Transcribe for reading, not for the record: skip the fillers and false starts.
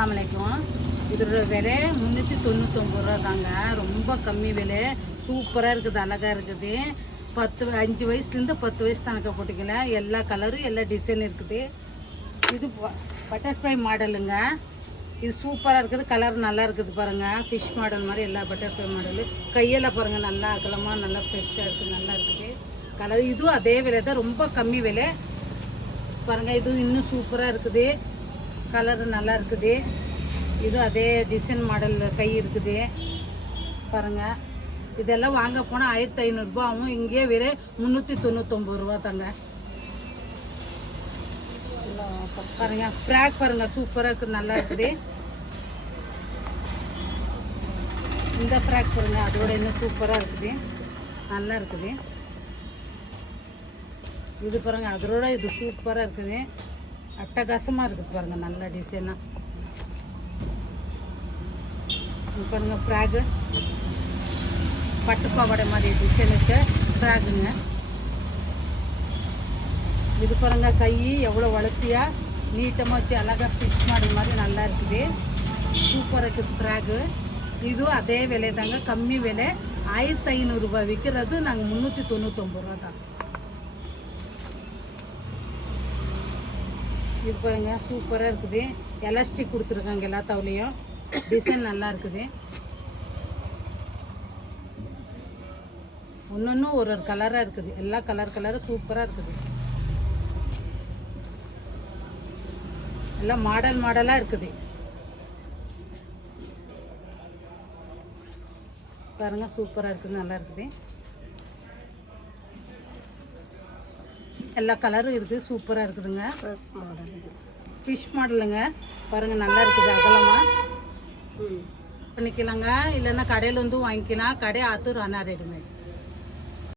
அஸ்ஸலாமு இதோட விலை 399 ரூபா தாங்க. ரொம்ப கம்மி விலை, சூப்பராக இருக்குது, அழகாக இருக்குது. 5 வயசுலேருந்து 10 வயசு கணக்கை போட்டுக்கலாம். எல்லா கலரும் எல்லா டிசைன் இருக்குது. இது பட்டர்ஃப்ளை மாடலுங்க. இது சூப்பராக இருக்குது, கலர் நல்லா இருக்குது பாருங்கள். ஃபிஷ் மாடல் மாதிரி எல்லா பட்டர்ஃப்ளை மாடலு. கையில் பாருங்கள், நல்லா அகலமாக நல்லா ஃப்ரெஷ்ஷாக இருக்குது, நல்லா இருக்குது கலர். இதுவும் அதே விலை தான், ரொம்ப கம்மி விலை பாருங்கள். இதுவும் இன்னும் சூப்பராக இருக்குது, கலர் நல்லா இருக்குது. இது அதே டிசைன் மாடல் கை இருக்குது பாருங்கள். இதெல்லாம் வாங்க போனால் 1500 ரூபா ஆகும். இங்கேயே வெறும் 399 ரூபா தாங்க. பாருங்க, ஃப்ராக் பாருங்க, சூப்பராக இருக்குது, நல்லா இருக்குது. இந்த ஃப்ராக் பாருங்க, அதோட இன்னும் சூப்பராக இருக்குது, நல்லா இருக்குது. இது பாருங்க, அதோட இது சூப்பராக இருக்குது, அட்டகாசமாக இருக்குது பாருங்க, நல்ல டிசைனாக பாருங்க. ஃப்ராகு பட்டுப்பாவாடை மாதிரி டிசைனுக்கு ஃப்ராகுங்க. இது பாருங்க, கை எவ்வளோ வளர்த்தியாக நீட்டமாக வச்சு அழகாக ஃபிஷ் மாடல் மாதிரி நல்லா இருக்குது, சூப்பராக இருக்குது ஃப்ராகு. இதுவும் அதே விலை தாங்க, கம்மி விலை. 1500 ரூபா விற்கிறது, நாங்கள் 399 ரூபா தான். இது பாருங்க, சூப்பராக இருக்குது, எலாஸ்டிக் கொடுத்துருக்காங்க எல்லா தவளையும், டிசைன் நல்லா இருக்குது. ஒன்று ஒரு கலராக இருக்குது, எல்லா கலரும் சூப்பராக இருக்குது. எல்லாம் மாடலாக இருக்குது பாருங்க, சூப்பராக இருக்குது, நல்லா இருக்குது. எல்லா கலரும் இருக்குது, சூப்பராக இருக்குதுங்க. ஃபிஷ் மாடலுங்க பாருங்க, நல்லா இருக்குது, அகலமாக பண்ணிக்கலாங்க. இல்லைன்னா கடையில் வந்து வாங்கிக்கலாம். கடை ஆத்தூர் அண்ணா ரெடிமேட்.